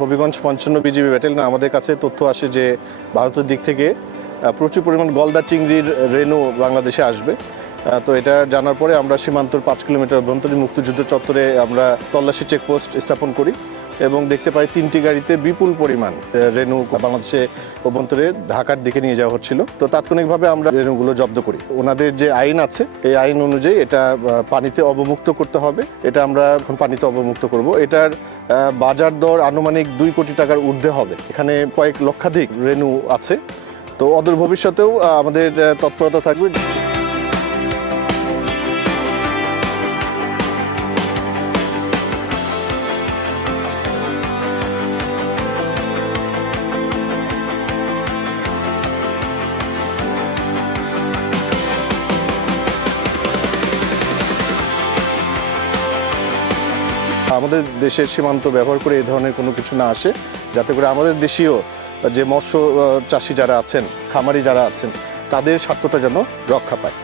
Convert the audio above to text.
Habiganj ৫৫ BGB battalion আমাদের কাছে তথ্য আসে যে ভারতের দিক থেকে প্রচুর পরিমাণ গলদা চিংড়ির রেণু বাংলাদেশে আসবে। তো এটা জানার পরে আমরা সীমান্তর ৫ কিলোমিটার অভ্যন্তরীণ মুক্তিযুদ্ধ চত্বরে আমরা তল্লাশি চেকপোস্ট স্থাপন করি এবং দেখতে পাই ৩টি গাড়িতে বিপুল পরিমাণ রেণু বাংলাদেশে অভ্যন্তরে ঢাকার দিকে নিয়ে যাওয়া হচ্ছিল। তো তাৎক্ষণিকভাবে আমরা রেণুগুলো জব্দ করি। ওনাদের যে আইন আছে এই আইন অনুযায়ী এটা পানিতে অবমুক্ত করতে হবে। এটা আমরা এখন পানিতে অবমুক্ত করব। এটার বাজার দর আনুমানিক ২ কোটি টাকার ঊর্ধ্বে হবে। এখানে কয়েক লক্ষাধিক রেণু আছে। তো অদূর ভবিষ্যতেও আমাদের তৎপরতা থাকবে। আমাদের দেশের সীমান্ত ব্যবহার করে এই ধরনের কোনো কিছু না আসে, যাতে করে আমাদের দেশীয় যে মৎস্য চাষি যারা আছেন, খামারি যারা আছেন, তাদের স্বার্থটা যেন রক্ষা পায়।